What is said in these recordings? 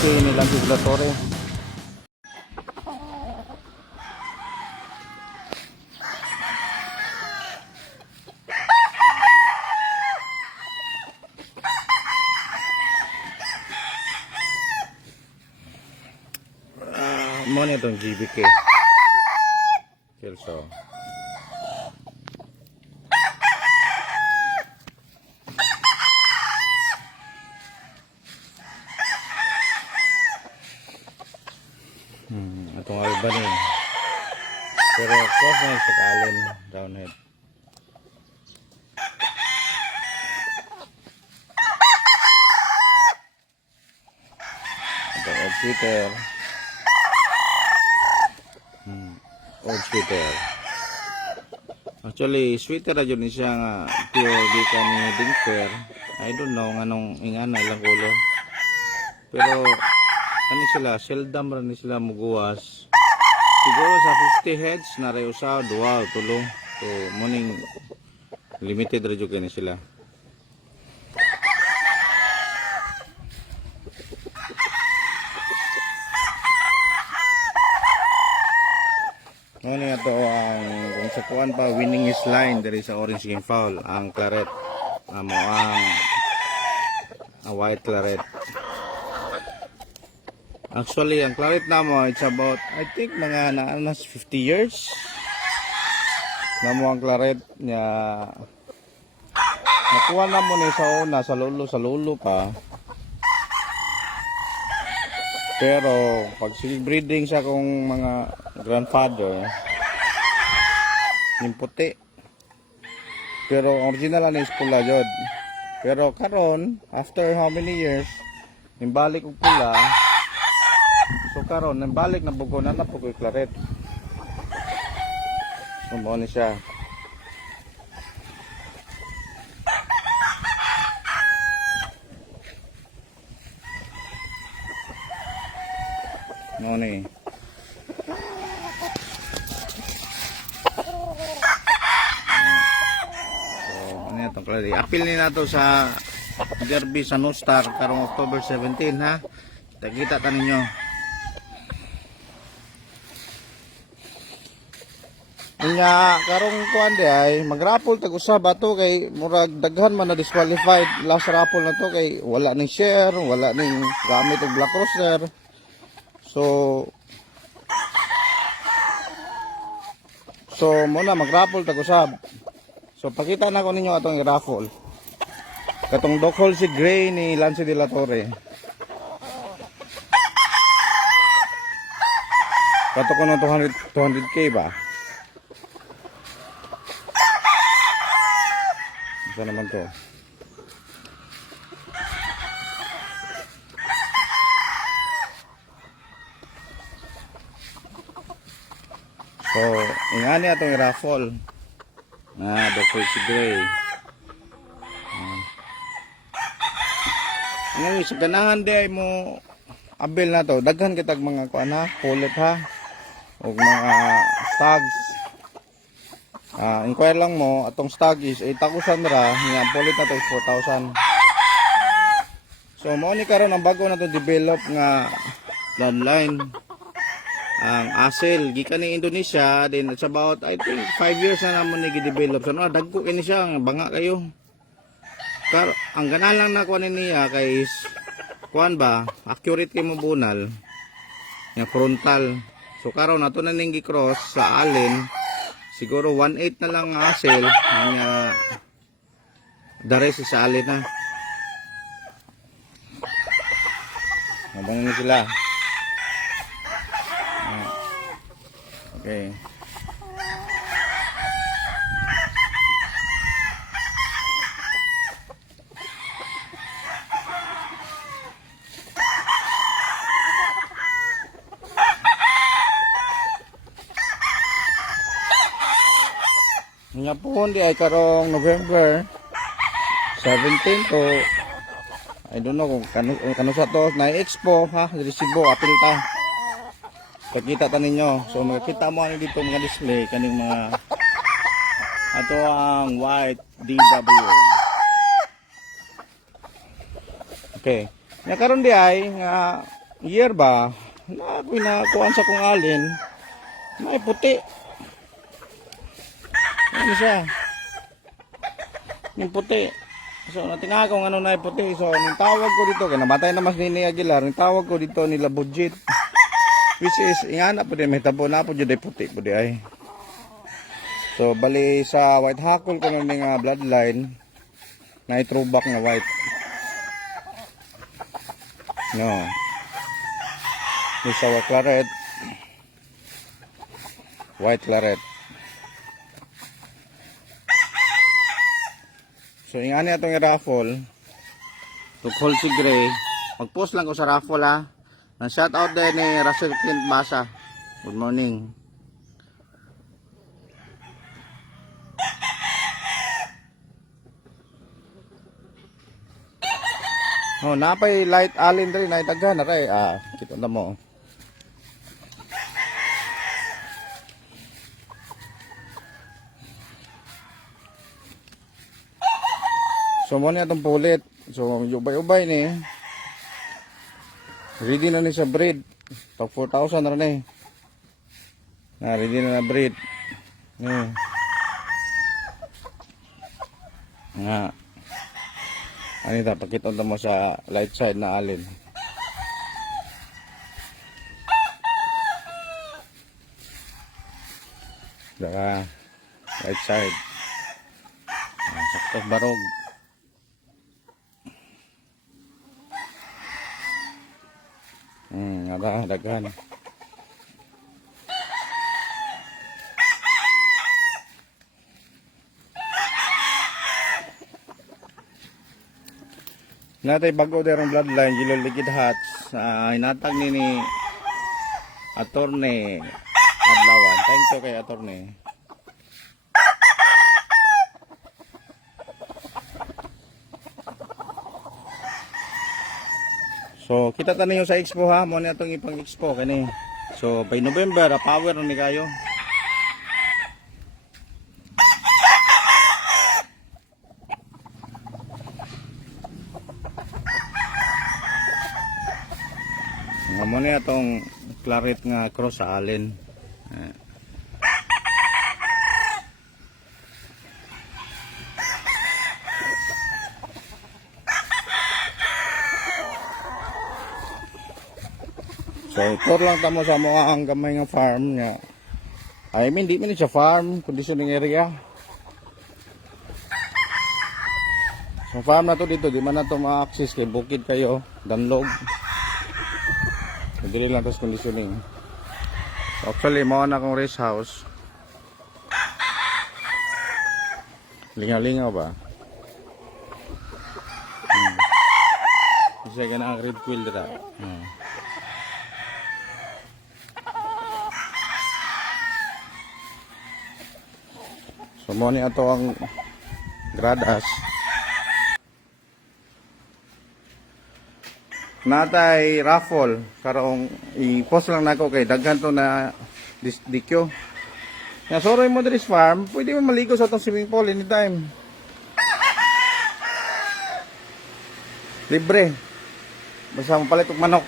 GBK nilang Hiblatore. Mo na itong GBK Kelso. Itong Albany, pero cross na yung sakalin downhead. Itong old sweater, old sweater. Actually sweater na dyan siya nga pure gikan ni Dingper. I don't know anong ingana ilang color, pero ano sila, seldom rin sila muguwas. Siguro sa 50 heads na rin usad, wow, tulo. So, morning limited rin kayo na sila. Ngayon ito ang kung sa kuan pa winning is line dari sa orange game foul ang claret ang white claret. Actually, ang claret na mo, it's about, I think, mga naanas 50 years. Na mo ang claret niya. Nakuha na mo ni sa una, sa lulo pa. Pero, pag breeding siya kung mga grandfather, yung puti. Pero, original na is pula jod. Pero, karon after how many years, yung balik og pula, so karon nambalik na bugo na po ko'y claret. So mo ni siya. Mo ni. So ano itong claret. Apil ni nato sa Derby sa No Star karong October 17 ha. Kita ta ninyo. Nya karong kuan di ay magrapol tag usab ato kay murag daghan man na disqualified last raffle na to kay wala ning share, wala ning gamit og Black Rooster. So muna magrapol tag usab. So pakita na ko ninyo atong i-raffle. Katong Dokhol si Gray ni Lance de la Torre. Kato ko ng 200k ba? Isa naman to. So, ingani atong i-raffle. Dokhol si Gray. Ngayon, sa ganahan di ay mo abel na to. Daghan kitag mga kuan ha, pulot ha. O mga stags. Inquire lang mo, atong stag is 8,000 ra, nga pulit na to is 4,000. So mo ni karon ang bago na to develop nga bloodline. Ang Asel gikan ni Indonesia, then it's about I think 5 years na namon ni gi-develop. So dagko kini siya, banga kayo. Kar ang ganahan lang na kuan niya kay is kuan ba, accurate kay mo bunal. Nga frontal. So karon nato na ning gi-cross sa allen. Siguro 1/8 na lang ang Asel, nga dare sa allen na. Mabang na sila. Okay. Nga po hindi ay karong November 17 to I don't know kung kano sa to na expo ha, resibo apil ta. Pakita ta ninyo. So makita mo ani dito mga display kaning mga ato ang white DW. Okay. Nga karon di ay nga year ba, na ako'y nakuhaan sa kong alin, may puti. Ano siya? Yung puti. So, natinga kung ano na yung puti. So, nung tawag ko dito, kaya namatay na mas ni Aguilar, nung tawag ko dito nila budget. Which is, ingana po din, may tabo na po dyan ay puti po di ay. So, bali sa white hackle ko ng mga bloodline, na throwback na white. No. Yung sa claret, white claret. So, ingani atong i-raffle. Tukhol si Gray. Mag-post lang ko sa raffle ha. Shout out din ni Russell Clint Masa. Good morning. Oh, napay light alin rin ay daghan na ray. Ah, kita na mo. So mo ni atong pulit. So ubay-ubay ni. Ready na ni sa breed. Tag 4,000 na ni. Na ready na na breed. Nga. Ano ita pakita mo sa light side na alin. Daka right side. Sakto barog. Ada daghan. Natay bago derong bloodline Gilo Liquid Hats. Hinatag ni Attorney Adlawan. Thank you kay Attorney. So, kita tanin yung sa expo ha. Mo na itong ipang expo kani. So, by November, power ni kayo. Mo na itong claret nga cross sa alin. So, tour lang tamo sa mga ang gamay nga farm niya. I mean, di man siya farm, conditioning area. So, farm na to dito, di man na to ma-access kay bukid kayo, danlog. Dili lang to conditioning. So, actually, mao na akong race house. Lingaw-lingaw ba? Isa ka na ang red quill dito. So mo ni ato ang gradas. Natay raffle karong i-post lang nako kay daghan to na dikyo. Ya sorry mo diri farm, pwede mo maligo sa atong swimming pool anytime. Libre. Basta mo palit og manok.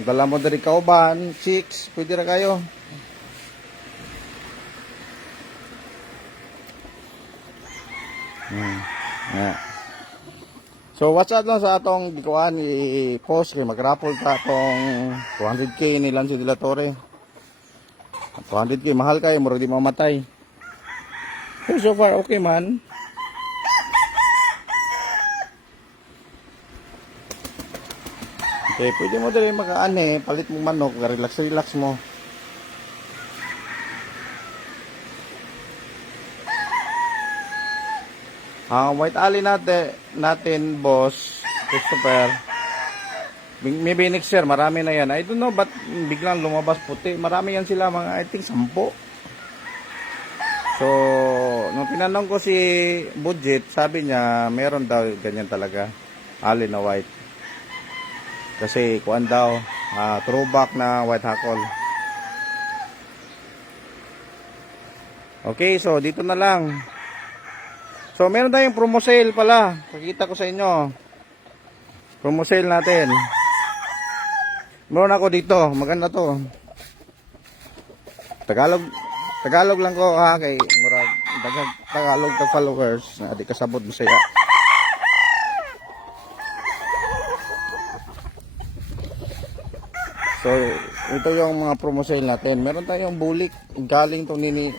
Dala mo diri kauban, chicks, pwede ra kayo. So what's up lang sa atong gikuan i-post kay mag-raffle ta atong 200k ni Lanzo de la Torre. 200k mahal kay murag di mamatay. So far okay man. Okay, pwede mo dali makaane, palit mo manok, relax mo. Ang white alley natin boss Christopher, maybe next year marami na yan. I don't know but biglang lumabas puti, marami yan sila, mga I think 10. So nung tinanong ko si Budget, sabi niya meron daw ganyan talaga alley na white, kasi kuan daw throwback na white hackle. Okay, so dito na lang. So, meron tayong promo sale pala. Pakita ko sa inyo. Promo sale natin. Meron ako dito, maganda to. Tagalog lang ko ha kay murag dagag Tagalog ka followers na di kasabot mo saya. So, ito yung mga promo sale natin. Meron tayong bulik. Galing to Nini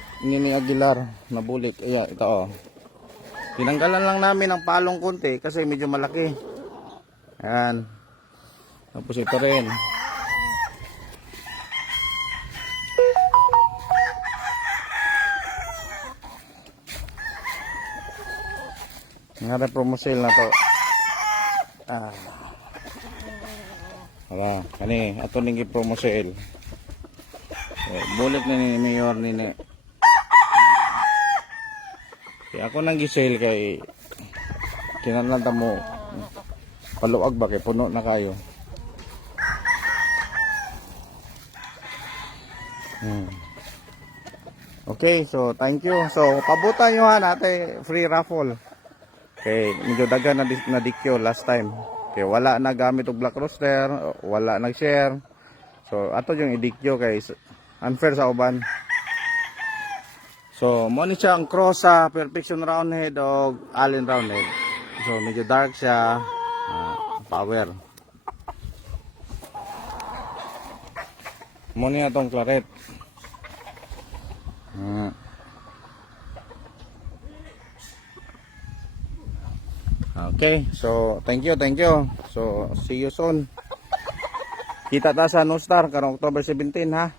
Aguilar na bulik. Ayan, ito oh. Tinanggalan lang namin ang palong konti kasi medyo malaki. Ayan. Tapos ito rin. Nga promo sale na to. Hala, kani ato ning promo sale. Bulik na ni Mayor nini. Kaya ako nang gisale kay kinahanglan ta mo paluag ba kay puno na kayo. Okay, so thank you. So pabutan nyo ha natin free raffle. Okay, medyo dagan na dikyo last time. Okay, wala na gamit og Black Rooster, wala nag-share. So ato yung idikyo kay unfair sa uban. So mo ni siya ang cross sa Perfection Roundhead o Allen Roundhead. So medyo dark siya, power. Mo ni atong claret. Okay, so thank you. So see you soon. Kita ta sa No Star karong October 17 ha.